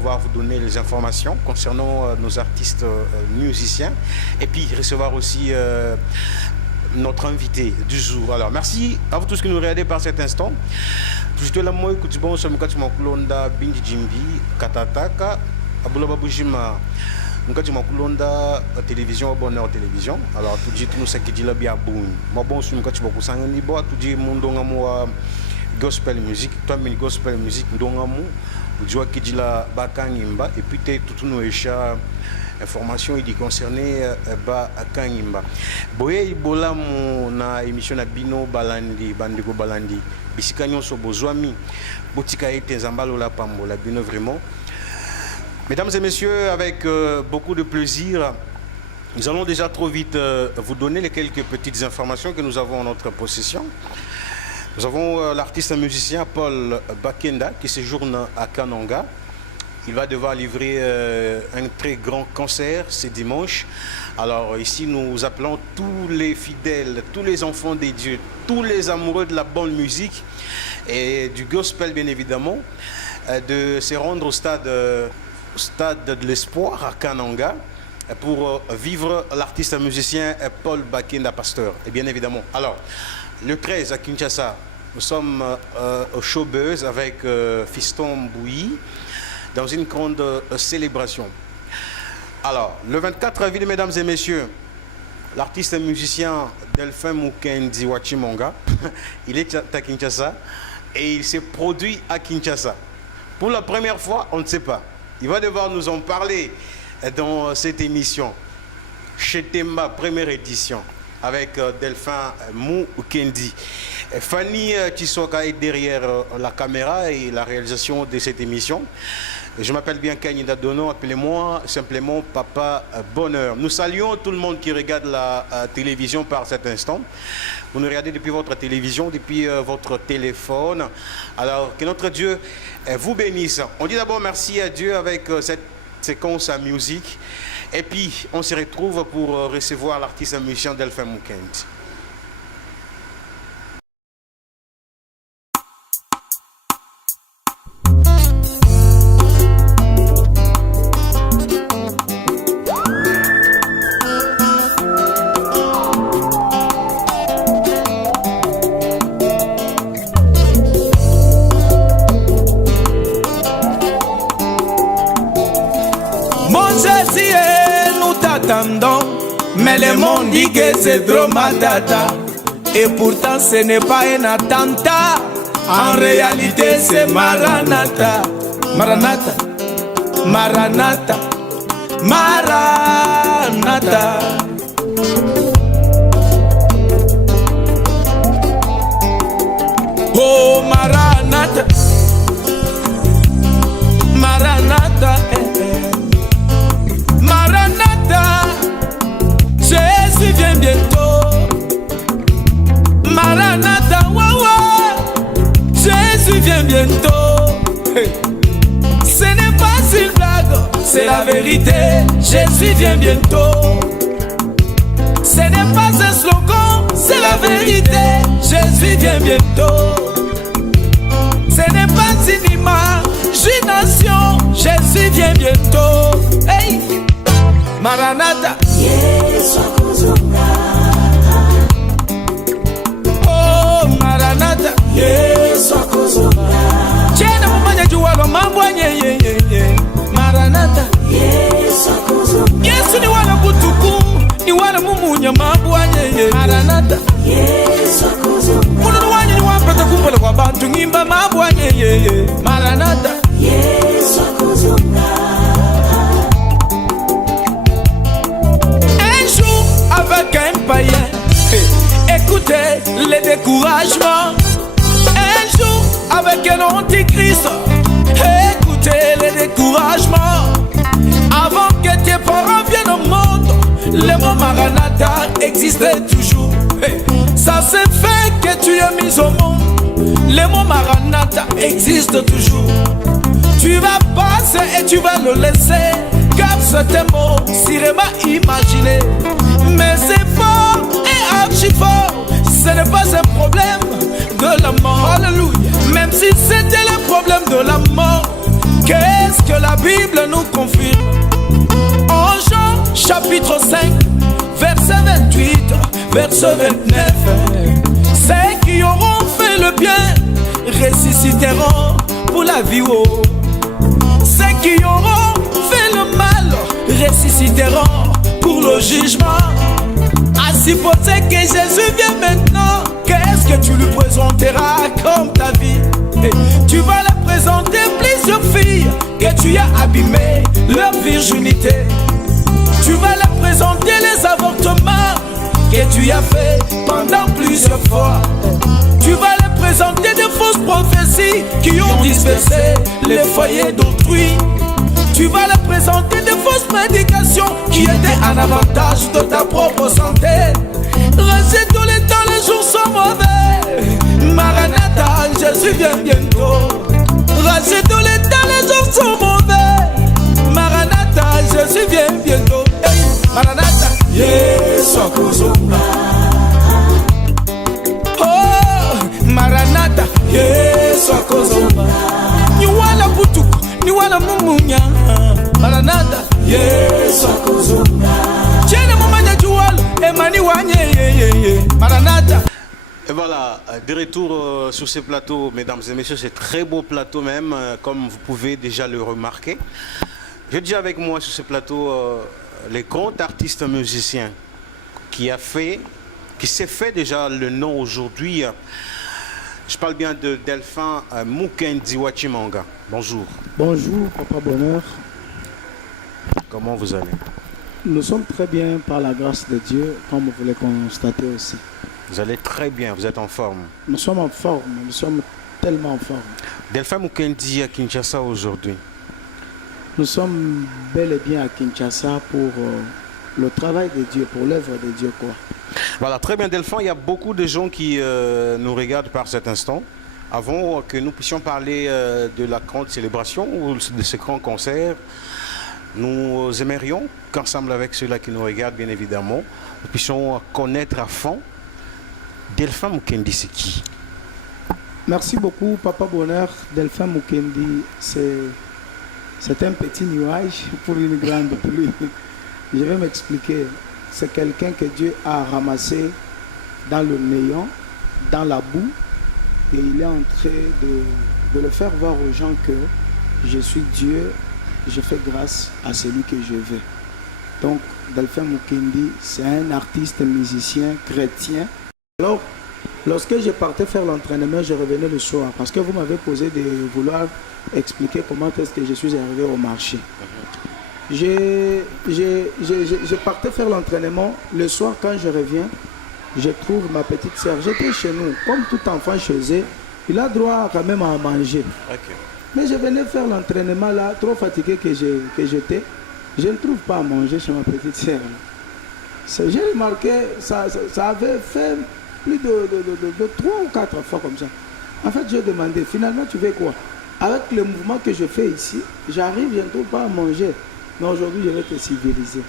pouvoir vous donner les informations concernant nos artistes musiciens et puis recevoir aussi notre invité du jour. Alors, merci à vous tous qui nous regardez par cet instant. Toujours la moi écoute bon sur mukati makulonda binji jimbi katataka abula babujima mukati makulonda télévision bonheur télévision. Alors tout dit nous ça qui dit là bien bon. Moi bon sur mukati bakusanga ni bo tout dit mundonga mo gospel music, toi mini gospel music ndonga mo ujua qui dit la bakangimba et puis tout nous écha information il dit concerné ba akangimba. Boye ibola mo na émission na bino balandi bandiko balandi bisika nyonso bozwami botika ete zambalo la pambola bino vraiment. Mesdames et messieurs, avec beaucoup de plaisir, nous allons déjà trop vite vous donner les quelques petites informations que nous avons en notre possession. Nous avons l'artiste musicien Paul Bakenda qui séjourne à Kananga. Il va devoir livrer un très grand concert ce dimanche. Alors ici, nous appelons tous les fidèles, tous les enfants des dieux, tous les amoureux de la bonne musique et du gospel bien évidemment, de se rendre au stade de l'espoir à Kananga pour vivre l'artiste musicien Paul Bakenda Pasteur. Et bien évidemment, alors, le 13 à Kinshasa, nous sommes au Showbuzz avec Fiston Bouilly dans une grande célébration. Alors, le 24 avril, mesdames et messieurs, l'artiste musicien Delphin Mukendi Wachimonga, il est à Kinshasa et il s'est produit à Kinshasa. Pour la première fois, on ne sait pas. Il va devoir nous en parler dans cette émission. Chetemba, première édition, avec Delphin Mukendi. Fanny Chisoka est derrière la caméra et la réalisation de cette émission. Je m'appelle bien Kanyida Dono, appelez-moi simplement Papa Bonheur. Nous saluons tout le monde qui regarde la télévision par cet instant. Vous nous regardez depuis votre télévision, depuis votre téléphone. Alors que notre Dieu vous bénisse. On dit d'abord merci à Dieu avec cette séquence à musique. Et puis on se retrouve pour recevoir l'artiste musicien Delphin Mukendi. Mais le monde dit que c'est trop matata. Et pourtant ce n'est pas un attentat. En réalité c'est Maranatha. Maranatha, Maranatha, Maranatha. Oh Maranatha, Maranatha, Maranatha. Jésus vient bientôt. Maranatha, waouh. Jésus vient bientôt. Ce n'est pas une blague, c'est la vérité. Jésus vient bientôt. Ce n'est pas un slogan, c'est la vérité. Jésus vient bientôt. Ce n'est pas une imagination. Jésus vient bientôt. Hey, Maranatha. Oh Maranatha, Chena mumanya juwalo mambwanye ye Maranatha, Yesu ni wala butuku, ni wala mumunya mambwanye ye Maranatha, Munu wanye ni wapeta kumbele kwa bantu ngimba mambwanye ye Maranatha, avec un païen, écoutez les découragements. Un jour avec un antichrist, écoutez les découragements. Avant que tes parents viennent au monde, le mot Maranatha existait toujours. Ça c'est fait que tu es mis au monde. Le mot Maranatha existe toujours. Tu vas passer et tu vas le laisser, car c'est un mot sûrement imaginé. Mais c'est fort et archi fort. Ce n'est pas un problème de la mort. Alléluia. Même si c'était le problème de la mort, qu'est-ce que la Bible nous confirme. En Jean chapitre 5, verset 28, verset 29. Ceux qui auront fait le bien ressusciteront pour la vie. Oh. Ceux qui auront fait le mal ressusciteront pour le jugement. À supposer que Jésus vient maintenant, qu'est-ce que tu lui présenteras comme ta vie? Et tu vas leur présenter plusieurs filles que tu as abîmées leur virginité. Tu vas leur présenter les avortements que tu as fait pendant plusieurs fois. Tu vas leur présenter des fausses prophéties qui ont dispersé les foyers d'autrui. Tu vas leur présenter des fausses prédications qui étaient en avantage de ta propre santé. Restez tous les temps, les jours sont mauvais. Maranatha, Jésus vient bientôt. Restez tous les temps, les jours sont mauvais. Maranatha, Jésus vient bientôt. Hey, Maranatha, Yesu akuzumba. Oh, Maranatha, Yesu akuzumba. Niwala butuku, niwala mumunya. Maranatha, Yesu akuzumba. Chene mumanya juwala, emani wanye. Maranatha. Et voilà, de retour sur ce plateau, mesdames et messieurs, c'est très beau plateau même, comme vous pouvez déjà le remarquer. J'ai déjà avec moi sur ce plateau les grands artistes musiciens qui s'est fait déjà le nom aujourd'hui. Je parle bien de Delphin Mukendi wa Chimanga. Bonjour. Bonjour, Papa Bonheur. Comment vous allez? Nous sommes très bien par la grâce de Dieu, comme vous le constatez aussi. Vous allez très bien, vous êtes en forme. Nous sommes en forme, nous sommes tellement en forme. Delphin Mukendi à Kinshasa aujourd'hui. Nous sommes bel et bien à Kinshasa pour le travail de Dieu, pour l'œuvre de Dieu, quoi. Voilà, très bien Delphin, il y a beaucoup de gens qui nous regardent par cet instant. Avant que nous puissions parler de la grande célébration ou de ce grand concert, nous aimerions qu'ensemble avec ceux-là qui nous regardent, bien évidemment, nous puissions connaître à fond Delphin Mukendi, c'est qui? Merci beaucoup, Papa Bonheur. Delphin Mukendi, c'est un petit nuage pour une grande pluie. Je vais m'expliquer. C'est quelqu'un que Dieu a ramassé dans le néant, dans la boue, et il est en train de le faire voir aux gens que je suis Dieu, je fais grâce à celui que je veux. Donc, Delphin Mukendi, c'est un artiste, musicien, chrétien. Alors, lorsque je partais faire l'entraînement, je revenais le soir, parce que vous m'avez posé de vouloir expliquer comment est-ce que je suis arrivé au marché. Je partais faire l'entraînement. Le soir, quand je reviens, je trouve ma petite sœur. J'étais chez nous. Comme tout enfant chez eux, il a droit quand même à manger. Okay. Mais je venais faire l'entraînement là, trop fatigué que j'étais. Je ne trouve pas à manger chez ma petite sœur. J'ai remarqué, ça avait fait plus de 3 ou 4 fois comme ça. En fait, j'ai demandé, finalement, tu veux quoi? Avec le mouvement que je fais ici, j'arrive, je ne trouve pas à manger. Mais aujourd'hui, je vais te civiliser.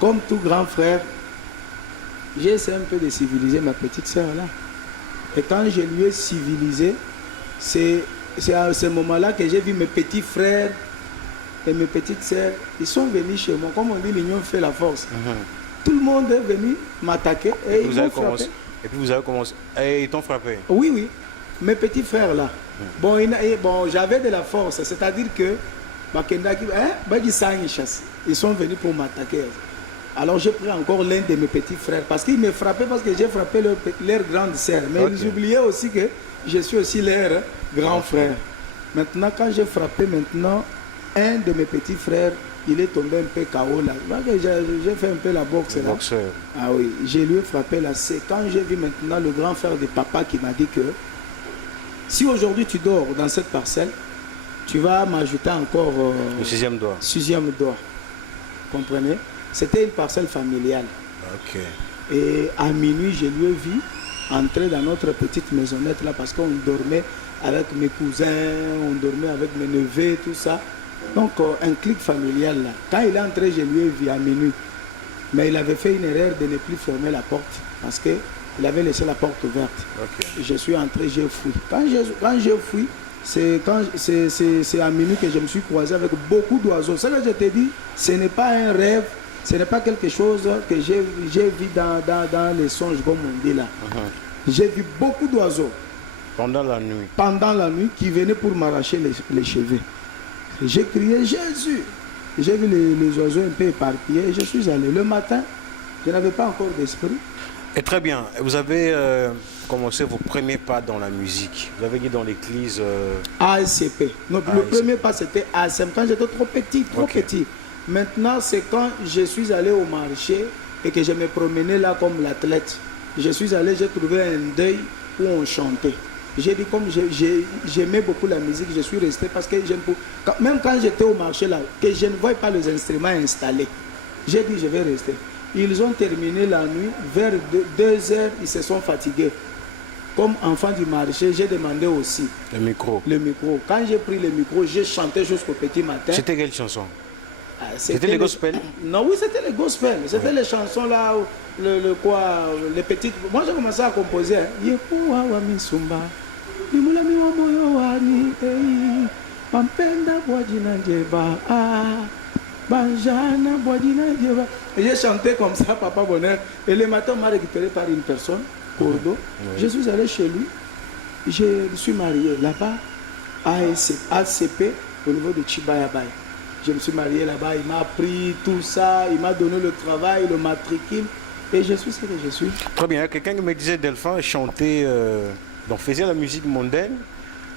Comme tout grand frère, j'ai essayé un peu de civiliser ma petite sœur là. Et quand je lui ai civilisé, c'est à ce moment-là que j'ai vu mes petits frères et mes petites sœurs. Ils sont venus chez moi. Comme on dit, l'union fait la force. Tout le monde est venu m'attaquer et ils m'ont frappé. Et puis vous avez commencé. Et ils t'ont frappé? Oui, oui. Mes petits frères là. Bon, j'avais de la force. C'est-à-dire que ils sont venus pour m'attaquer. Alors j'ai pris encore l'un de mes petits frères parce qu'ils me frappaient parce que j'ai frappé leur grande sœur. Mais ils oubliaient aussi que je suis aussi leur grand frère. Maintenant, quand j'ai frappé un de mes petits frères, il est tombé un peu KO là. J'ai fait un peu la boxe là. Ah oui, je lui ai frappé là. C'est quand j'ai vu maintenant le grand frère de papa qui m'a dit que si aujourd'hui tu dors dans cette parcelle, tu vas m'ajouter encore le 6e doigt. 6e doigt. Comprenez? C'était une parcelle familiale. Ok. Et à minuit, je lui ai vu entrer dans notre petite maisonnette là parce qu'on dormait avec mes cousins, on dormait avec mes neveux, tout ça. Donc un clic familial là. Quand il est entré, je lui ai vu à minuit. Mais il avait fait une erreur de ne plus fermer la porte parce qu'il avait laissé la porte ouverte. Okay. Je suis entré, j'ai fui. Quand j'ai fui, c'est à minuit que je me suis croisé avec beaucoup d'oiseaux. Ce que je te dis, ce n'est pas un rêve, ce n'est pas quelque chose que j'ai vu dans les songes, comme on dit là. J'ai vu beaucoup d'oiseaux. Pendant la nuit. Pendant la nuit, qui venaient pour m'arracher les cheveux. J'ai crié Jésus. J'ai vu les oiseaux un peu éparpillés et je suis allé. Le matin, je n'avais pas encore d'esprit. Et très bien, vous avez commencé vos premiers pas dans la musique. Vous avez dit dans l'église... ASCP. Donc, le premier pas, c'était ASM. Quand j'étais trop petit, petit. Maintenant, c'est quand je suis allé au marché et que je me promenais là comme l'athlète. Je suis allé, j'ai trouvé un deuil où on chantait. J'ai dit, comme j'aimais beaucoup la musique, je suis resté parce que même quand j'étais au marché là, que je ne voyais pas les instruments installés, j'ai dit, je vais rester. Ils ont terminé la nuit, vers 2 heures, ils se sont fatigués. Comme enfant du marché, j'ai demandé aussi le micro. Quand j'ai pris le micro, j'ai chanté jusqu'au petit matin. C'était quelle chanson? C'était les gospel? Non, oui, c'était les gospel. C'était les chansons là, les petites. Moi, j'ai commencé à composer. Et j'ai chanté comme ça, Papa Bonheur. Et le matin, on m'a récupéré par une personne, Cordo. Je suis allé chez lui. Je suis marié là-bas, à ACP, au niveau de Chibayabay. Je me suis marié là-bas, il m'a appris tout ça, il m'a donné le travail, le matricule. Et je suis ce que je suis. Très bien, quelqu'un qui me disait Delphin chantait, donc faisait la musique mondaine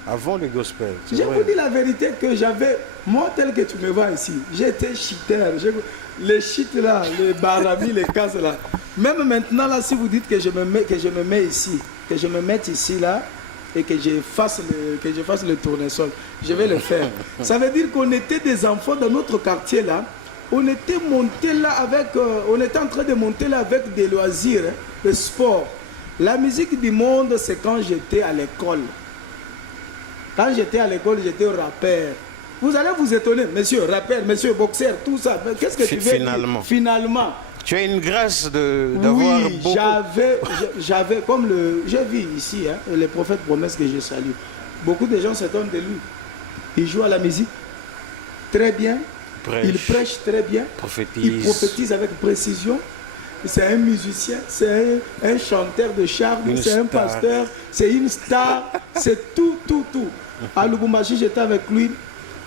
avant le gospel. Je vous dis la vérité que j'avais, moi tel que tu me vois ici, j'étais cheater. Les cheats là, les baramis, les cases là. Même maintenant là, si vous dites que je me mets ici, que je me mette ici là, et que je fasse le tournesol, je vais le faire. Ça veut dire qu'on était des enfants dans notre quartier là. On était monté là avec, on était en train de monter là avec des loisirs, hein, le sport. La musique du monde, c'est quand j'étais à l'école. Quand j'étais à l'école, j'étais rappeur. Vous allez vous étonner, monsieur rappeur, monsieur boxeur, tout ça. Qu'est-ce que tu veux dire? Finalement. Tu as une grâce d'avoir beaucoup... j'avais comme j'ai vu ici, hein, les prophètes promesses que je salue. Beaucoup de gens s'étonnent de lui. Il joue à la musique très bien. Il prêche très bien. Il prophétise avec précision. C'est un musicien, c'est un chanteur de charme, c'est un pasteur, c'est une star, c'est tout. À Lubumbashi, j'étais avec lui,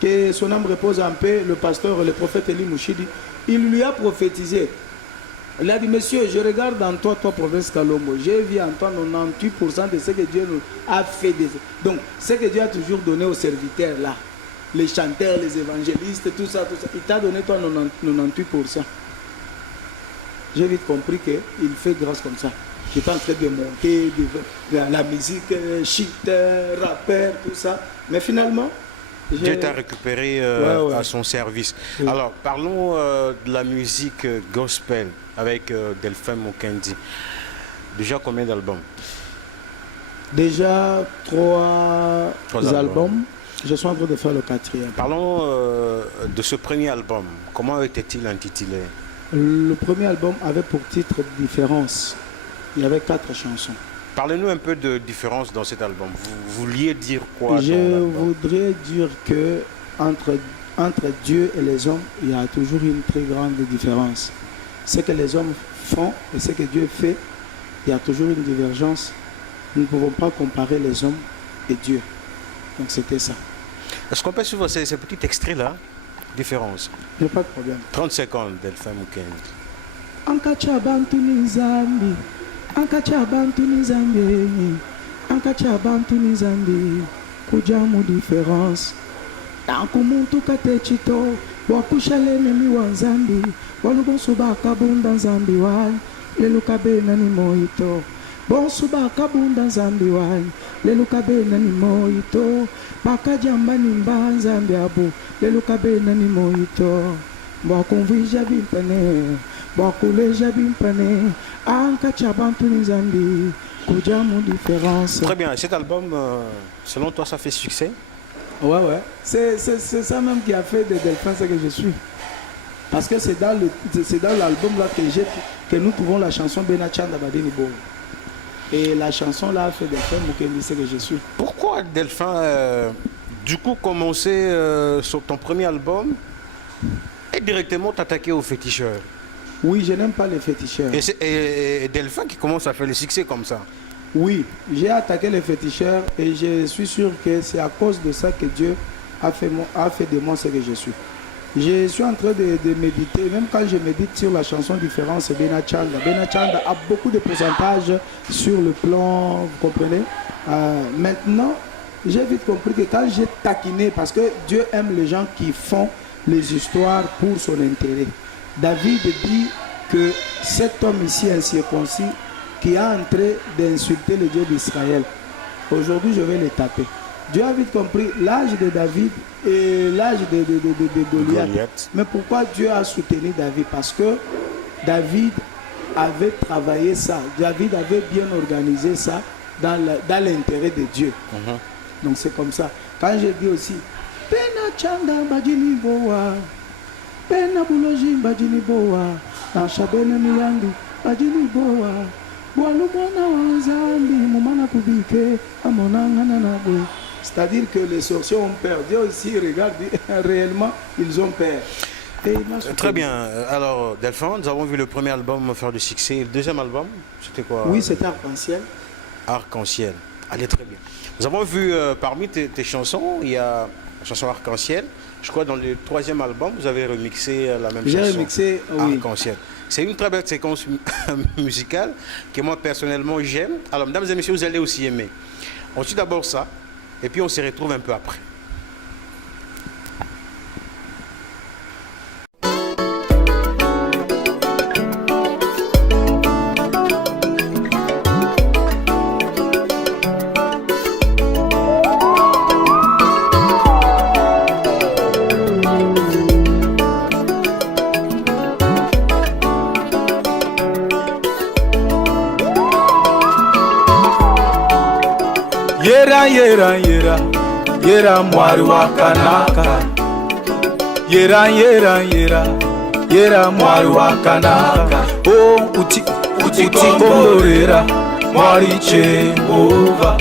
que son âme repose en paix, le pasteur, le prophète Eli Mouchidi. Il lui a prophétisé. Il a dit, monsieur, je regarde en toi, province Kalombo. J'ai vu en toi 98% de ce que Dieu nous a fait. Donc, ce que Dieu a toujours donné aux serviteurs là, les chanteurs, les évangélistes, tout ça. Il t'a donné toi 98%. J'ai vite compris qu'il fait grâce comme ça. J'étais en train de monter la musique, shit, rappeur, tout ça. Mais finalement, Dieu t'a récupéré à son service. Oui. Alors, parlons de la musique gospel avec Delphin Mukendi. Déjà combien d'albums? Déjà 3 albums. Je suis en train de faire le 4e. Parlons de ce premier album. Comment était-il intitulé? Le premier album avait pour titre Différence. Il y avait 4 chansons. Parlez-nous un peu de différence dans cet album. Vous vouliez dire quoi? Je voudrais dire que entre Dieu et les hommes, il y a toujours une très grande différence. Ce que les hommes font et ce que Dieu fait, il y a toujours une divergence. Nous ne pouvons pas comparer les hommes et Dieu. Donc c'était ça. Est-ce qu'on peut suivre ces petits extraits-là? Différence. Il n'y a pas de problème. 30 secondes, Delphin Mukendi. Ankacha bantu nizambi, ankacha bantu nizambi, ankacha bantu nizambi, kujamu différence. Tankumuntu katechito, wakushale nemi wanzambi, walubosuba kabunda nzambi wai, lelukabe nani moito. Bonsuba kabunda nzambi wai, lelukabe nani moito. Bakajamba nimba nzambi abu, lelukabe nani moito. Mwakumvija bimpane. Très bien, cet album, selon toi, ça fait succès? Ouais. C'est ça même qui a fait de Delphin ce que je suis. Parce que c'est dans l'album là que nous trouvons la chanson Benachanda Badeni Bo. Et la chanson là a fait Delphin Mukendi, c'est que je suis. Pourquoi Delphin, du coup, commencer sur ton premier album et directement t'attaquer aux féticheurs? Oui, je n'aime pas les féticheurs. Et Delphin qui commence à faire le succès comme ça. Oui, j'ai attaqué les féticheurs et je suis sûr que c'est à cause de ça que Dieu a fait de moi ce que je suis. Je suis en train de méditer, même quand je médite sur la chanson différente, c'est Bena Chanda. Bena Chanda a beaucoup de pourcentage sur le plan, vous comprenez. Maintenant, j'ai vite compris que quand j'ai taquiné, parce que Dieu aime les gens qui font les histoires pour son intérêt. David dit que cet homme ici incirconcis qui a en train d'insulter le Dieu d'Israël, aujourd'hui je vais le taper. Dieu a vite compris l'âge de David et l'âge de Goliath. Mais pourquoi Dieu a soutenu David? Parce que David avait travaillé ça, David avait bien organisé ça dans l'intérêt de Dieu. Donc c'est comme ça. Quand je dis aussi Pena Chanda Bajini Boa, Pena Buloji Bajini Boa, Nashabene Miyandu Bajini Boa, Boalu Mwana Wanzambi, Mumana Kubike, Amonangana Nabo. C'est-à-dire que les sorciers ont peur. Dieu aussi regarde réellement, ils ont peur. Très bien. Alors, Delphin, nous avons vu le premier album faire du succès. Le deuxième album, c'était quoi? Oui, c'était Arc-en-Ciel. Arc-en-Ciel. Allez, très bien. Nous avons vu parmi tes chansons, il y a la chanson Arc-en-Ciel. Je crois dans le troisième album, vous avez remixé la même chanson. J'ai remixé, oui. Arc-en-Ciel. C'est une très belle séquence musicale que moi personnellement j'aime. Alors, mesdames et messieurs, vous allez aussi aimer. On suit d'abord ça. Et puis on se retrouve un peu après. Yera yera yera yera mwari wa kanaka. Yera yera yera yera mwari wa kanaka. Oh uti komborera mwari Jehova.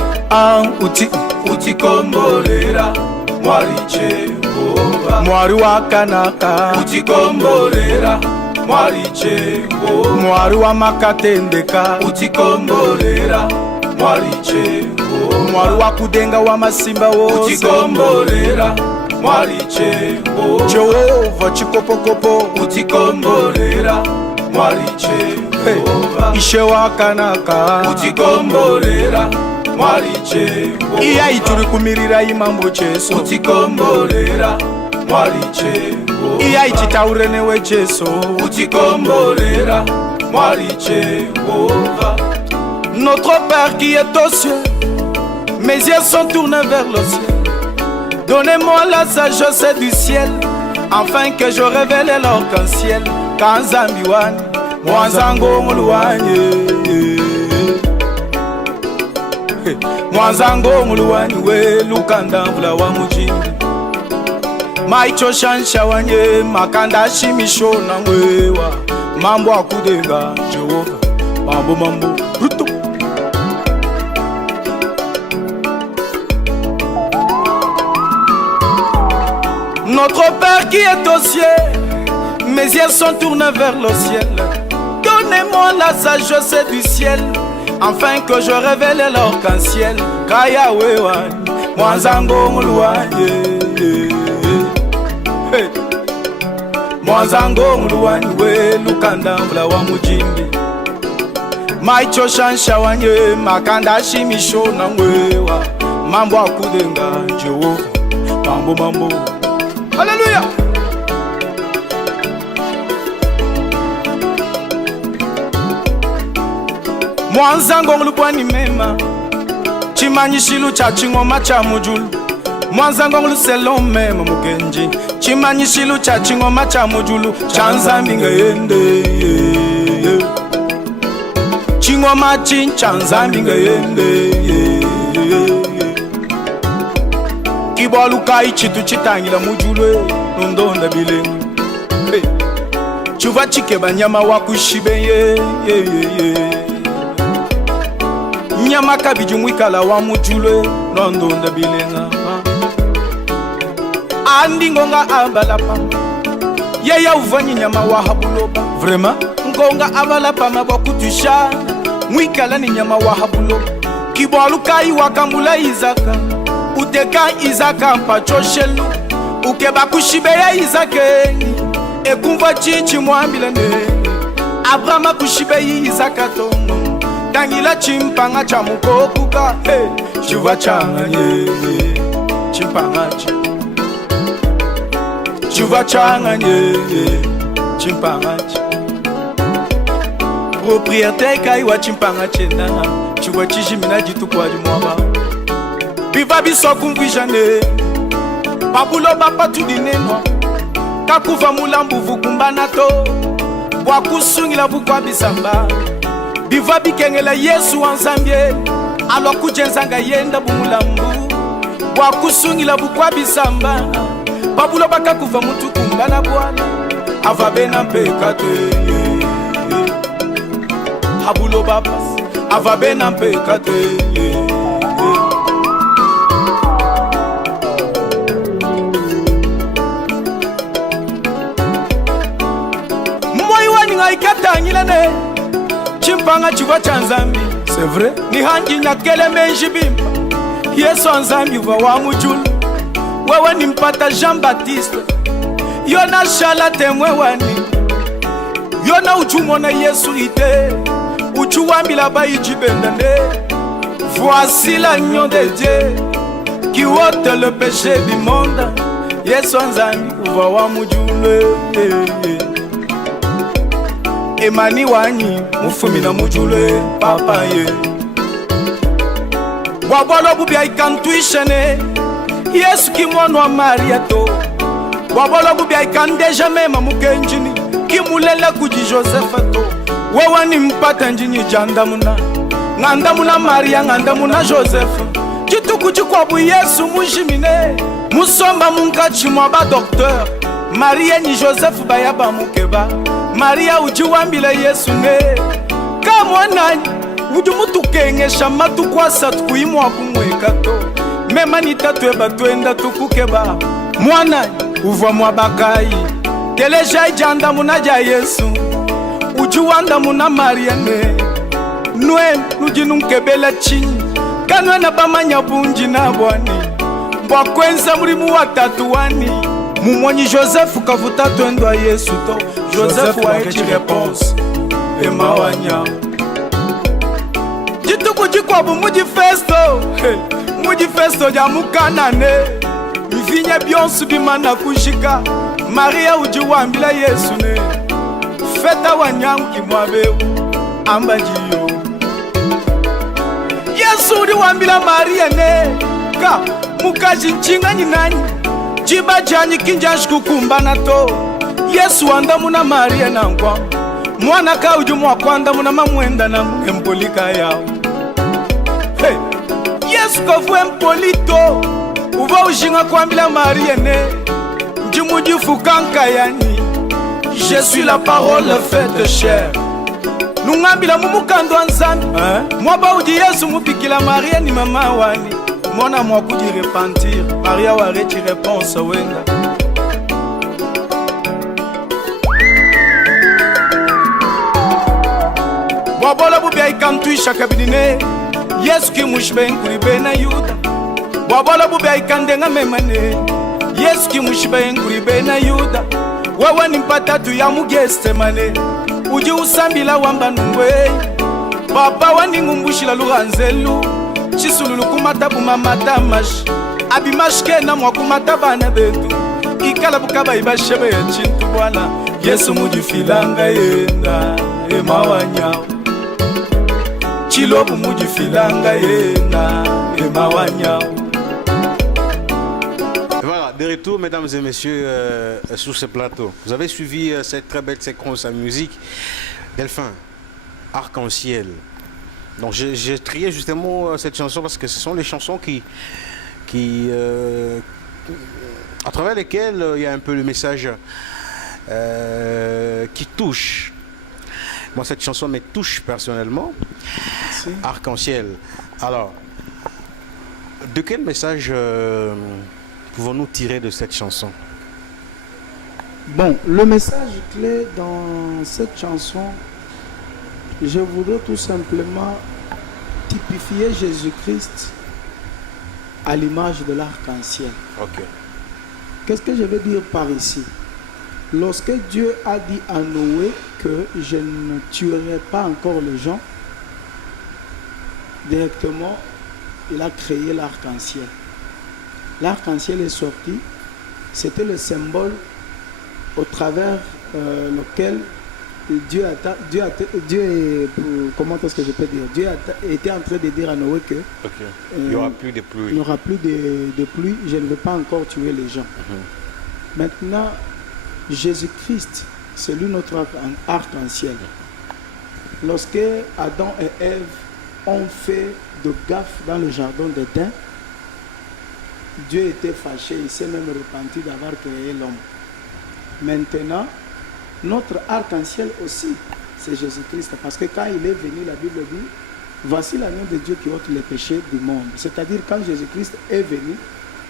Uti komborera mwari Jehova. Mwari wa kanaka. Uti komborera mwari Jehova. Mwari wa makatendeka. Uti komborera mwari Jehova. Mwari wa kudenga wa masimba wose. Utikomborera mwari Jehova. Jehova chikopokopo. Utikomborera mwari Jehova. Ishe wa kanaka. Utikomborera mwari Jehova. Iya ituri kumirira imambo Jesu. Utikomborera mwari Jehova. Iya ichitaure newe Jesu. Utikomborera mwari Jehova. Notre Père qui est aux cieux, mes yeux sont tournés vers le ciel. Donnez-moi la sagesse du ciel, afin que je révèle l'arc-en-ciel. Kanzambiwan, Mwanzango Muluanye. Mwanzango Muluanye, we Lukanda Mvula wa Mujini. Maicho Shansha wanye, Makanda Shimisho na mwewa. Mambo akudenga, Jehova, mambo, Ruto. Notre Père qui est aux cieux, mes yeux sont tournés vers le ciel. Donnez-moi la sagesse du ciel, afin que je révèle l'arc-en-ciel. Kaya wewan, Mwanzango Muluanye. Mwanzango Muluanye, we Lukanda Mvula wa Mujimbi. Maicho Shansha wanye, Makanda Shimisho na mwewa. Mambo akudenga, Jehova, mambo. Alléluia. Mwanzango ngulubwani mema, chimanyishilu cha chingoma cha mujulu. Mwanzango nguluselo mema mugenji, chimanyishilu cha chingoma cha mujulu. Chanzambi ngayende, chingoma chinchanzambi ngayende. Kibaluka ichitu chitangila mujulwe nondonda bilengu. Chuva chike banyama wakushibe ye. Chinyama kabiji mwikala wa mujule Nondonda bilenga Andi ngonga abalapa Yeya uvanyi nyama wa habuloba Vraiment ngonga abalapa mabakutusha Mwikala ni nyama wa habuloba Kibaluka iwakambula izaka Uteka izaka mpachoshelu Ukeba kushibeya izakeni Ekumva chichi mwambilane Abrama kushibeyi izaka tongo Tangila chimpanga cha mukokuka Chiva changa nye Chimpanga chi Chiva changa nye Chimpanga chi Propriété kaiwa chimpanga chena Chiva chishimina jitu kwa jimwaba Biva biso kumvijane Babulo bapa tudineno Kakuva mulambu vukumbana to Bwakusungila bukwa bisamba Biva bikengela Yesu wanzambye Alo kujenzanga yenda bumulambu Bwakusungila bukwa bisamba Babulo baka kuva mutu kumbana bwana Avabena mpekate Habulo bapas Avabena mpekate Ikatangilane Chimpanga chiva chanzambi C'est vrai Ni hanji nyakele menji bimba Yesu anzambi uva wa mujulu Wewe ni mpata Jean-Baptiste Yona shala temwe wani Yona ujumona Yesu ite Uchuwambila bayi jibendane Voici l'agneau de Dieu Qui ôte le péché du monde Yesu anzambi uva wa mujulu Emani wanyi mufumi na mujule papa ye Wabolo bubia ikantuishene Yesu kimono wa Maria to Wabolo bubia ikandeja mema mukenjini Kimulela kuji Joseph to Wewa ni mpata njini jandamuna Ngandamuna Maria ngandamuna Joseph Jitu kuchikwabu Yesu mujimine Musomba munkachi mwaba docteur Maria ni Joseph bayaba mukeba Maria ujiwambila Yesu ne Kamwana ujumutukengesha matukwasa tukuimwa kumweka to Mema nitatweba twenda tukukeba Mwana uva mwabakayi Teleja ijanda munaja Yesu Ujiwanda muna Maria ne Nwe nujinunkebela chini Kanwe na bamanya bunji na bwani Mbwakwenza mulimu watatu wani Mumwanyi Joseph kavuta twendwa Yesu to Joseph wa echi réponse Ema wanya Jituku jikwabu Muji festo ya mukanane Mvinye bionsu bimana kushika Maria ujiwambila Yesu ne Feta wanyangu kimwabeu Amba jiyo Yesu ujiwambila Maria ne Ka mukaji nchinga nyinanyi Jiba jani kinjashi kukumbana to Yesu andamuna Maria nangwa Mwana ka ujumwa kwandamuna mamwenda na mpolika yao Hey Yesu kavue mpolito Uva ujinga kwambila Maria ne Njimujifu kanka yani Je suis la parole faite chair Nungambila mumukando anzami Mwaba uji Yesu mupikila Maria ni mama wani Mwana mwakuji repentir Maria warechi réponse wenda Wabola bubia ikantuisha kabidine Yesu kimushbe nkuribe na Yuda Wabola bubia ikandenga memane Yesu kimushbe nkuribe na Yuda Wewe ni mpatatu ya mugeste mane Uji usambila wamba nungwe Baba wani ngumbushila luganzelu Chisululu kumatabu mamata mash Abimashke na mwakumata bana betu Ikala bukaba ibashebe ya chintu bwana Yesu mujifilanga yenda Ema wanyao Chilobu mujifilanga yenda Ema wanyao. Voilà, de retour mesdames et messieurs sur ce plateau. Vous avez suivi cette très belle séquence en musique Delphin, Arc-en-Ciel. Donc j'ai trié justement cette chanson parce que ce sont les chansons à travers lesquelles il y a un peu le message qui touche. Moi cette chanson me touche personnellement. Arc-en-Ciel. Alors, de quel message pouvons-nous tirer de cette chanson? Bon, le message clé dans cette chanson, je voudrais tout simplement typifier Jésus-Christ à l'image de l'arc-en-ciel. Ok. Qu'est-ce que je veux dire par ici? Lorsque Dieu a dit à Noé que je ne tuerai pas encore les gens, directement, il a créé l'arc-en-ciel. L'arc-en-ciel est sorti. C'était le symbole au travers lequel Dieu comment est-ce que je peux dire? Dieu était en train de dire à Noé que il n'y aura plus de pluie. Il n'y aura plus de pluie, je ne vais pas encore tuer les gens. Maintenant, Jésus-Christ, c'est lui notre arc-en-ciel. Lorsque Adam et Ève ont fait de gaffe dans le jardin d'Éden, Dieu était fâché, il s'est même repenti d'avoir créé l'homme. Maintenant, notre arc-en-ciel aussi, c'est Jésus-Christ. Parce que quand il est venu, la Bible dit, voici l'agneau de Dieu qui ôte les péchés du monde. C'est-à-dire, quand Jésus-Christ est venu,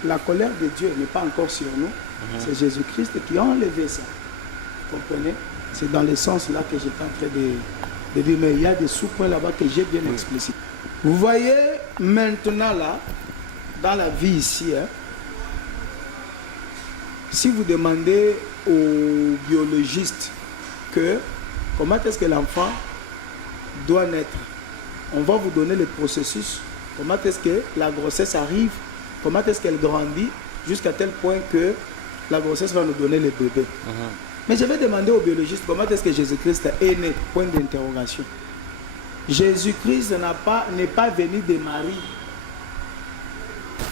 la colère de Dieu n'est pas encore sur nous. C'est Jésus-Christ qui a enlevé ça. Vous comprenez? C'est dans le sens là que j'étais en train de dire, mais il y a des sous-points là-bas que j'ai bien explicité. Vous voyez maintenant là, dans la vie ici, hein, si vous demandez aux biologistes que comment est-ce que l'enfant doit naître, on va vous donner le processus, comment est-ce que la grossesse arrive, comment est-ce qu'elle grandit, jusqu'à tel point que la grossesse va nous donner le bébé. Mais je vais demander aux biologistes comment est-ce que Jésus-Christ est né, point d'interrogation. Jésus-Christ n'est pas venu de Marie.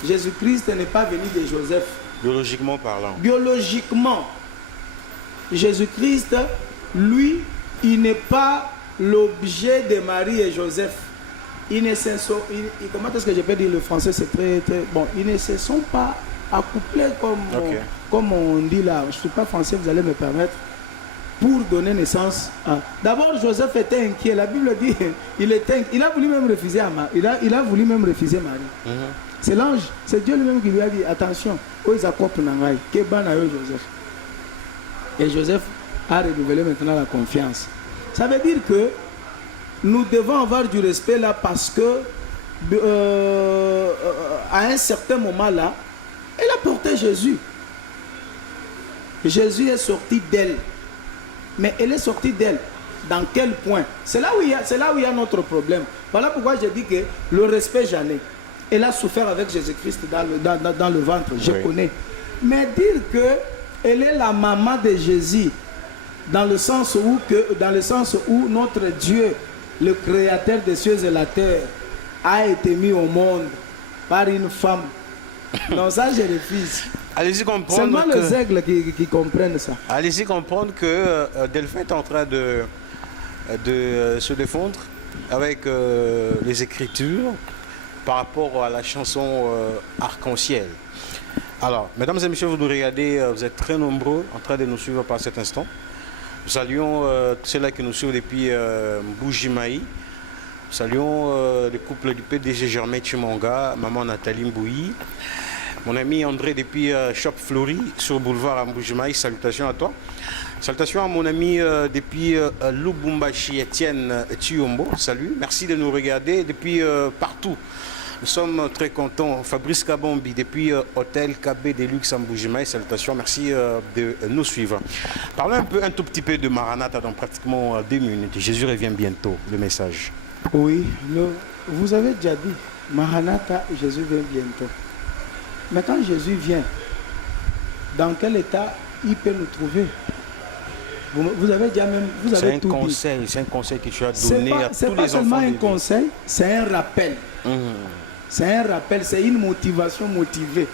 Jésus-Christ n'est pas venu de Joseph. Biologiquement parlant. Biologiquement, Jésus-Christ, lui, il n'est pas l'objet de Marie et Joseph. Comment est-ce que je peux dire le français, c'est très bon. Ils ne se sont pas accouplés comme on dit là. Je ne suis pas français, vous allez me permettre. Pour donner naissance à... D'abord, Joseph était inquiet. La Bible dit il a voulu même refuser il a voulu même refuser Marie. C'est l'ange, c'est Dieu lui-même qui lui a dit attention, Joseph. Et Joseph a renouvelé maintenant la confiance. Ça veut dire que nous devons avoir du respect là parce que à un certain moment là, elle a porté Jésus. Jésus est sorti d'elle. Mais elle est sortie d'elle. Dans quel point? C'est là où il y a notre problème. Voilà pourquoi j'ai dit que le respect, j'en ai. Elle a souffert avec Jésus-Christ dans le ventre, je connais. Mais dire qu'elle est la maman de Jésus, dans le sens où notre Dieu, le créateur des cieux et la terre, a été mis au monde par une femme. Non, ça je refuse. Allez-y comprendre. Seulement les aigles qui comprennent ça. Allez-y comprendre que Delphin est en train de se défendre avec les Écritures par rapport à la chanson Arc-en-ciel. Alors, mesdames et messieurs, vous nous regardez, vous êtes très nombreux en train de nous suivre par cet instant. Nous saluons ceux-là qui nous suivent depuis Mbujimaï. Nous saluons le couple du PDG Germain Chimonga, maman Nathalie Mbouyi. Mon ami André depuis Shop Fleury sur boulevard à Mbujimaï, salutations à toi. Salutations à mon ami depuis Lubumbashi, Étienne Thiombo. Salut, merci de nous regarder depuis partout. Nous sommes très contents. Fabrice Kabombi depuis Hôtel KB Deluxe à Mbujimaï. Salutations, merci de nous suivre. Parlons un tout petit peu de Maranatha dans pratiquement 2 minutes. Jésus revient bientôt, le message. Oui, vous avez déjà dit, Maranatha, Jésus vient bientôt. Mais quand Jésus vient, dans quel état il peut nous trouver? Vous avez déjà même... C'est un conseil que tu as donné à tous les enfants. C'est pas seulement un conseil, c'est un rappel. C'est un rappel, c'est une motivation motivée.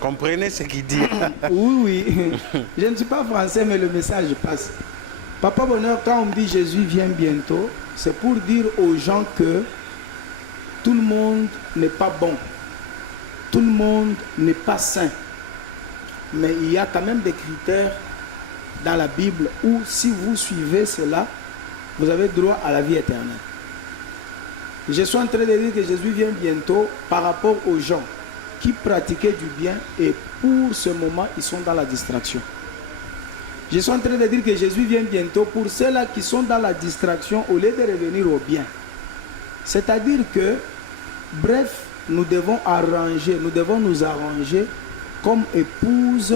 Comprenez ce qu'il dit. Oui. Je ne suis pas français, mais le message passe. Papa Bonheur, quand on me dit Jésus vient bientôt, c'est pour dire aux gens que tout le monde n'est pas bon. Tout le monde n'est pas saint. Mais il y a quand même des critères dans la Bible où si vous suivez cela, vous avez droit à la vie éternelle. Je suis en train de dire que Jésus vient bientôt par rapport aux gens qui pratiquaient du bien et pour ce moment, ils sont dans la distraction. Je suis en train de dire que Jésus vient bientôt pour ceux-là qui sont dans la distraction au lieu de revenir au bien. C'est-à-dire que, bref, nous devons nous arranger comme épouse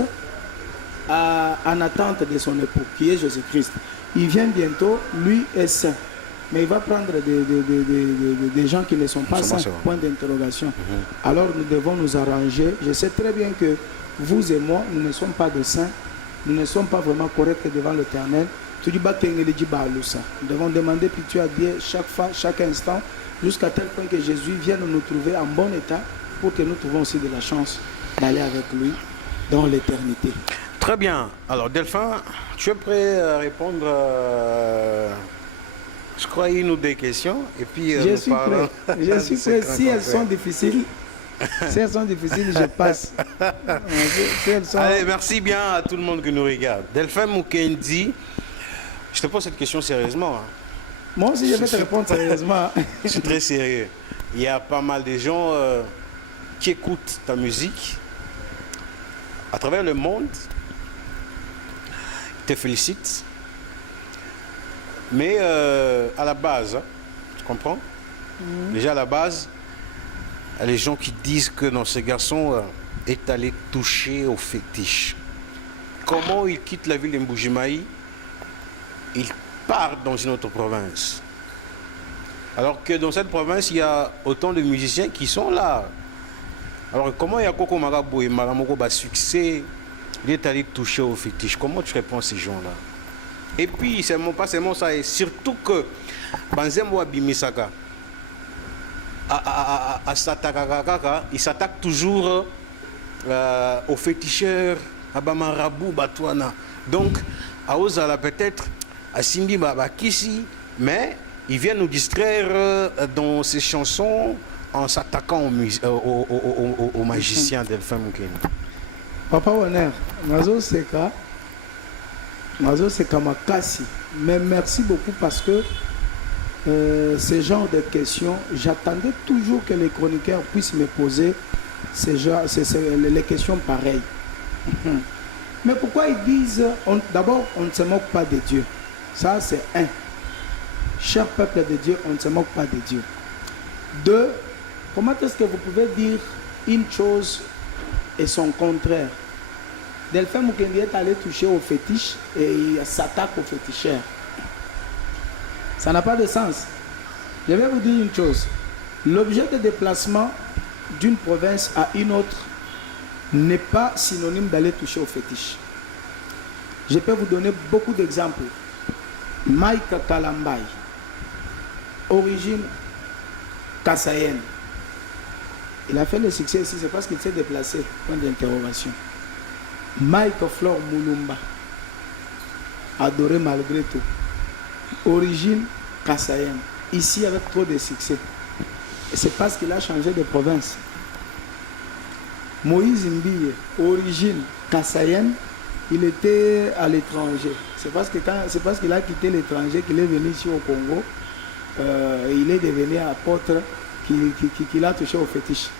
en attente de son époux, qui est Jésus-Christ. Il vient bientôt, lui est saint. Mais il va prendre des gens qui ne sont pas saints, point d'interrogation. Alors nous devons nous arranger. Je sais très bien que vous et moi, nous ne sommes pas des saints. Nous ne sommes pas vraiment corrects devant l'Éternel. Nous devons demander pitié à Dieu chaque fois, chaque instant, jusqu'à tel point que Jésus vienne nous trouver en bon état pour que nous trouvions aussi de la chance d'aller avec lui dans l'éternité. Très bien. Alors Delphin, tu es prêt à répondre je crois une ou deux questions et puis je suis prêt. Je suis prêt. Si elles sont difficiles, je passe. Allez, merci bien à tout le monde qui nous regarde. Delphin Mukendi, je te pose cette question sérieusement. Moi aussi, je vais te répondre sérieusement. Je suis très sérieux. Il y a pas mal de gens qui écoutent ta musique à travers le monde. Ils te félicitent. Mais à la base, tu comprends? Déjà à la base, il y a les gens qui disent que non, ce garçon est allé toucher au fétiche. Comment il quitte la ville de Mbujimayi, il part dans une autre province. Alors que dans cette province, il y a autant de musiciens qui sont là. Alors comment il y a Koko Marabou et Maramoko succès, il est allé toucher au fétiche? Comment tu réponds à ces gens-là? Et puis, pas seulement ça, et surtout que Banzembo Abimisaka, à Satakakaka, il s'attaque toujours aux féticheurs, à Bamarabou, Batouana. Donc, à Ozala peut-être, à Simbi Babakisi, mais il vient nous distraire dans ses chansons en s'attaquant aux magiciens Delphin Mukendi. Papa Bonheur, Mazo Seka Makasi, mais merci beaucoup parce que ce genre de questions, j'attendais toujours que les chroniqueurs puissent me poser les questions pareilles. Mais pourquoi ils disent, d'abord, on ne se moque pas de Dieu. Ça, c'est un. Cher peuple de Dieu, on ne se moque pas de Dieu. Deux, comment est-ce que vous pouvez dire une chose et son contraire? Delphin Mukendi est allé toucher au fétiche et il s'attaque au féticheur. Ça n'a pas de sens. Je vais vous dire une chose. L'objet de déplacement d'une province à une autre n'est pas synonyme d'aller toucher au fétiche. Je peux vous donner beaucoup d'exemples. Mike Kalambay, origine kassaïenne. Il a fait le succès ici, c'est parce qu'il s'est déplacé. Point d'interrogation. Mike Flore Moulumba, adoré malgré tout. Origine kassaïenne. Ici avec trop de succès. Et c'est parce qu'il a changé de province. Moïse Mbiye, origine kassaïenne, il était à l'étranger. C'est parce qu'il a quitté l'étranger qu'il est venu ici au Congo. Il est devenu apôtre qu'il a touché au fétiche.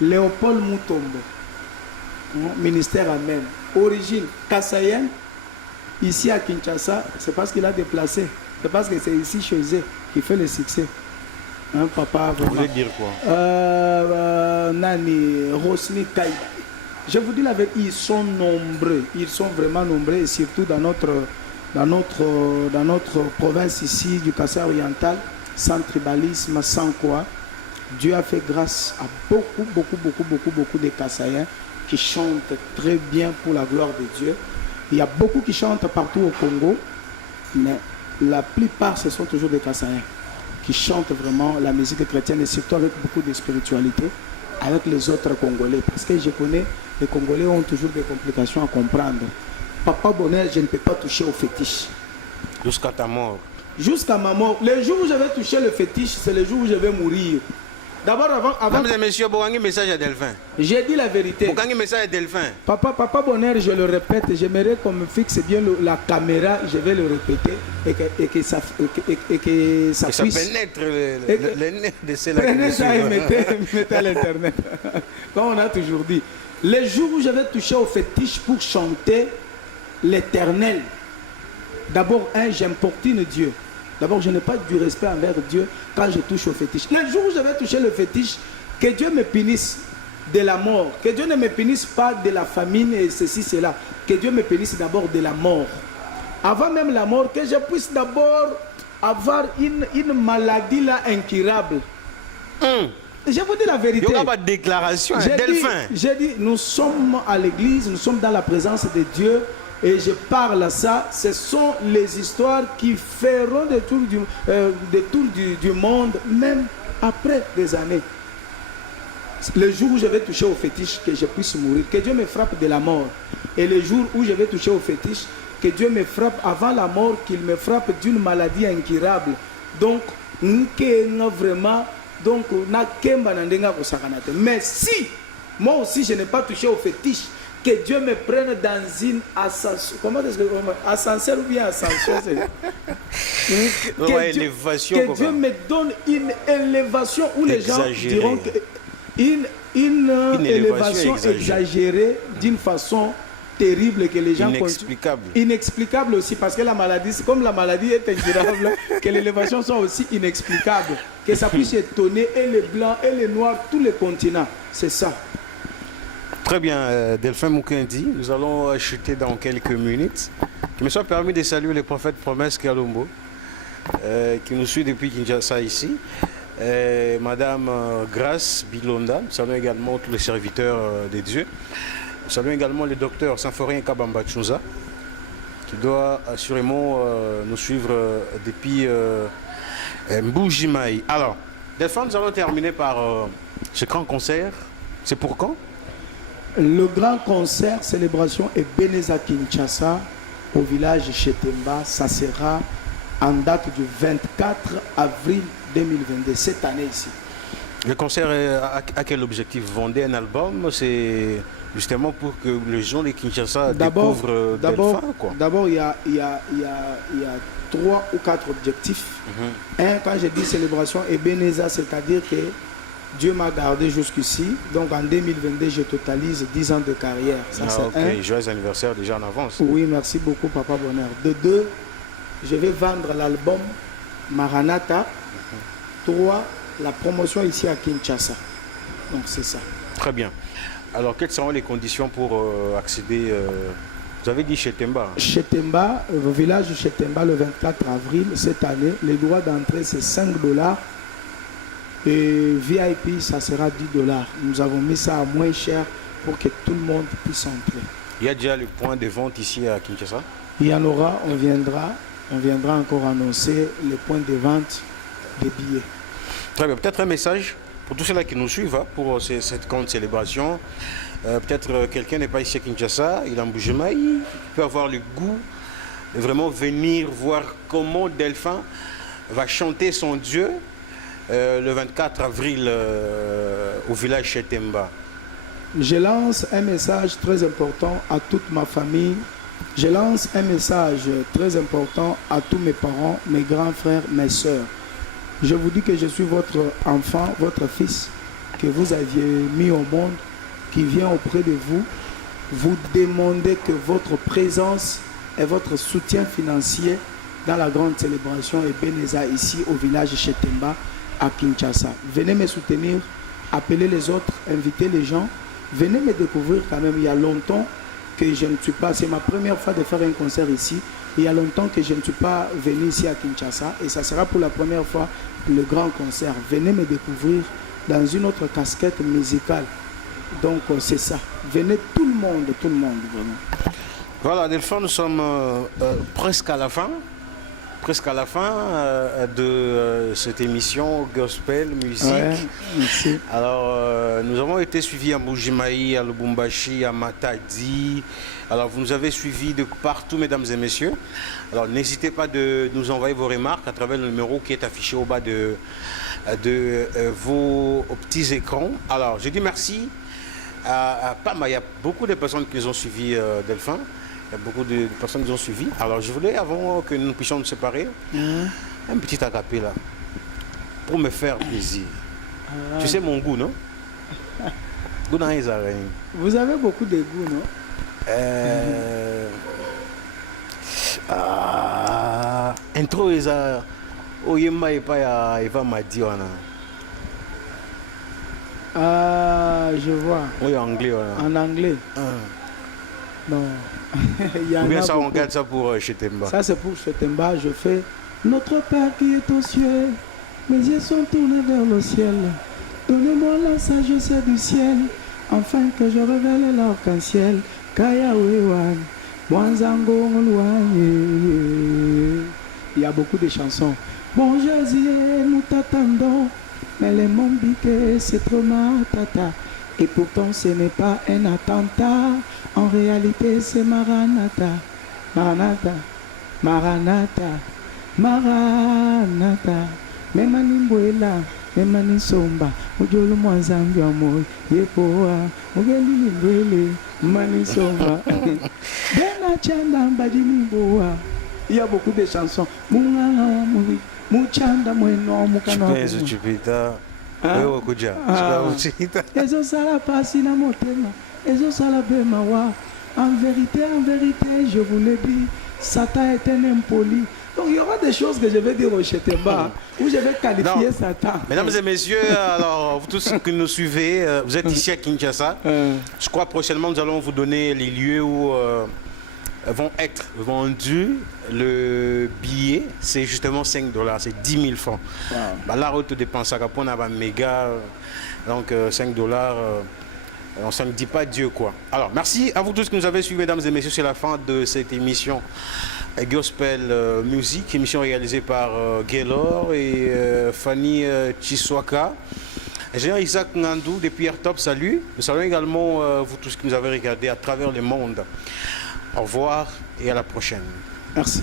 Léopold Mutombo, ministère Amen, origine kassaïenne, ici à Kinshasa, c'est parce qu'il a déplacé. C'est parce que c'est ici chez eux qu'il fait le succès. Hein, papa, vous voulez dire quoi? Nani, Rosny Kai. Je vous dis la vérité, ils sont nombreux. Ils sont vraiment nombreux, et surtout dans notre province ici du Kassai oriental, sans tribalisme, sans quoi. Dieu a fait grâce à beaucoup de Kassaïens qui chantent très bien pour la gloire de Dieu. Il y a beaucoup qui chantent partout au Congo, mais la plupart ce sont toujours des Kassaïens qui chantent vraiment la musique chrétienne et surtout avec beaucoup de spiritualité avec les autres Congolais. Parce que je connais, les Congolais ont toujours des complications à comprendre. Papa Bonheur, je ne peux pas toucher au fétiche. Jusqu'à ta mort. Jusqu'à ma mort. Le jour où je vais toucher le fétiche, c'est le jour où je vais mourir. D'abord, avant Mesdames et messieurs, Bogangi message à Delphin. j'ai dit la vérité. Bogangi message à Delphin. Papa Bonheur, je le répète, j'aimerais qu'on me fixe bien la caméra, je vais le répéter, et que ça Que ça puisse... pénètre le nez de ceux-là qui nous Prenez ça et suivent. mettez à l'internet. Comme on a toujours dit. Les jours où je vais toucher au fétiche pour chanter l'éternel, d'abord, j'importune Dieu. D'abord, je n'ai pas du respect envers Dieu quand je touche au fétiche. Le jour où je vais toucher le fétiche, que Dieu me punisse de la mort. Que Dieu ne me punisse pas de la famine et ceci, cela. Que Dieu me punisse d'abord de la mort. Avant même la mort, que je puisse d'abord avoir une maladie là incurable. Je vous dis la vérité. Il n'y aura pas de déclaration. J'ai dit, nous sommes à l'église, nous sommes dans la présence de Dieu. Et je parle à ça, ce sont les histoires qui feront des tours du monde, même après des années. Le jour où je vais toucher au fétiche, que je puisse mourir, que Dieu me frappe de la mort. Et le jour où je vais toucher au fétiche, que Dieu me frappe avant la mort, qu'il me frappe d'une maladie incurable. Donc, vraiment, donc, mais si, moi aussi, je n'ai pas touché au fétiche, que Dieu me prenne dans une ascension. Comment est-ce que ascenseur ou bien ascension? Que Dieu me donne une élévation où les gens diront que une élévation exagérée d'une façon terrible que les gens inexplicable aussi, parce que la maladie, comme la maladie est incurable, que l'élévation soit aussi inexplicable, que ça puisse étonner et les blancs et les noirs, tous les continents. C'est ça. Très bien, Delphin Mukendi, nous allons chuter dans quelques minutes. Qu'il me soit permis de saluer le prophète Promesse Kalombo, qui nous suit depuis Kinshasa ici. Madame Grace Bilonda, nous saluons également tous les serviteurs de Dieu. Nous saluons également le docteur Sanforien Kabamba Tchouza, qui doit assurément nous suivre depuis Mboujimaï. Alors, Delphin, nous allons terminer par ce grand concert. C'est pour quand? Le grand concert, célébration Ebeneza Kinshasa, au village Chetemba, ça sera en date du 24 avril 2022, cette année ici. Le concert a quel objectif? Vendre un album? C'est justement pour que les gens de Kinshasa découvrent Delphin, quoi. D'abord, il y a 3 ou 4 objectifs. Un, quand je dis célébration Ebeneza, c'est-à-dire que Dieu m'a gardé jusqu'ici. Donc en 2022, je totalise 10 ans de carrière. Ça, c'est un. Joyeux anniversaire déjà en avance. Oui, merci beaucoup, Papa Bonheur. De 2, je vais vendre l'album Maranatha. 3, la promotion ici à Kinshasa. Donc c'est ça. Très bien. Alors, quelles seront les conditions pour accéder vous avez dit Chetemba. Chetemba, au village de Chetemba, le 24 avril cette année. Les droits d'entrée, c'est $5. Et VIP, ça sera $10. Nous avons mis ça à moins cher pour que tout le monde puisse entrer. Il y a déjà le point de vente ici à Kinshasa? Il y en aura, on viendra encore annoncer les points de vente des billets. Très bien, peut-être un message pour tous ceux-là qui nous suivent pour cette grande célébration. Peut-être quelqu'un n'est pas ici à Kinshasa, il est en Mboujimaï, il peut avoir le goût de vraiment venir voir comment Delphin va chanter son Dieu le 24 avril au village Chetemba. Je lance un message très important à toute ma famille. Je lance un message très important à tous mes parents, mes grands frères, mes sœurs. Je vous dis que je suis votre enfant, votre fils, que vous aviez mis au monde, qui vient auprès de vous. Vous demandez que votre présence et votre soutien financier dans la grande célébration Ebeneza ici au village Chetemba à Kinshasa. Venez me soutenir, appelez les autres, invitez les gens. Venez me découvrir quand même. Il y a longtemps que je ne suis pas, c'est ma première fois de faire un concert ici. Il y a longtemps que je ne suis pas venu ici à Kinshasa et ça sera pour la première fois le grand concert. Venez me découvrir dans une autre casquette musicale. Donc c'est ça. Venez tout le monde vraiment. Voilà, Delphin, nous sommes presque à la fin presque à la fin de cette émission Gospel Musique. Ouais, merci. Alors, nous avons été suivis à Mbujimayi, à Lubumbashi, à Matadi. Alors, vous nous avez suivis de partout, mesdames et messieurs. Alors, n'hésitez pas de nous envoyer vos remarques à travers le numéro qui est affiché au bas de vos petits écrans. Alors, je dis merci à Pama. Il y a beaucoup de personnes qui nous ont suivis, Delphin. Il y a beaucoup de personnes qui nous ont suivis. Alors, je voulais, avant que nous puissions nous séparer, un petit acapella pour me faire plaisir. Tu sais mon goût, non? Goût dans les arènes. Vous avez beaucoup de goût, non? Intro, Oyema et pas Eva m'a dit, Je vois. oui, anglais. En anglais? Non. Il y en Ou bien a ça, on beaucoup. garde ça pour Chetemba. Ça, c'est pour Chetemba. Je fais Notre Père qui est aux cieux, mes yeux sont tournés vers le ciel. Donnez-moi la sagesse du ciel, afin que je révèle l'arc-en-ciel. Kaya Wewan, Mwanzango Mlouanye. Il y a beaucoup de chansons. Bon Jésus, nous t'attendons, mais les mombiques, c'est trop matata. Et pourtant, ce n'est pas un attentat. En réalité, c'est Maranatha. Maranatha. Maranatha. Maranatha. Memani Mbwela. Memani Somba. Ujolu Mwanzambi Amoy. Yepoa. Ugeli Mbwele. Mani Somba. Bena Chanda Mbadini Mboa. Il y a beaucoup de chansons. Mungana Muri. Muchanda Mweno Mukano. Chupita. Ezo sala pasi na motema, ezo sala bema wa. En vérité, je vous le dis, Satan est un impoli. Donc il y aura des choses que je vais dire au Chetemba, où je vais qualifier Satan. Mesdames et messieurs, alors vous tous qui nous suivez, vous êtes ici à Kinshasa. Je crois prochainement nous allons vous donner les lieux où vont être vendus le billet. C'est justement 5 $, c'est 10 000 francs. Wow. Bah, la route dépense à Capone à méga, donc 5 $. On ne dit pas Dieu quoi. Alors merci à vous tous qui nous avez suivis, mesdames et messieurs. C'est la fin de cette émission Gospel Music, émission réalisée par Gaylor et Fanny Chiswaka. Ingénieur Isaac Ngandou depuis Airtop, salut. Nous saluons également vous tous qui nous avez regardés à travers le monde. Au revoir et à la prochaine. Merci.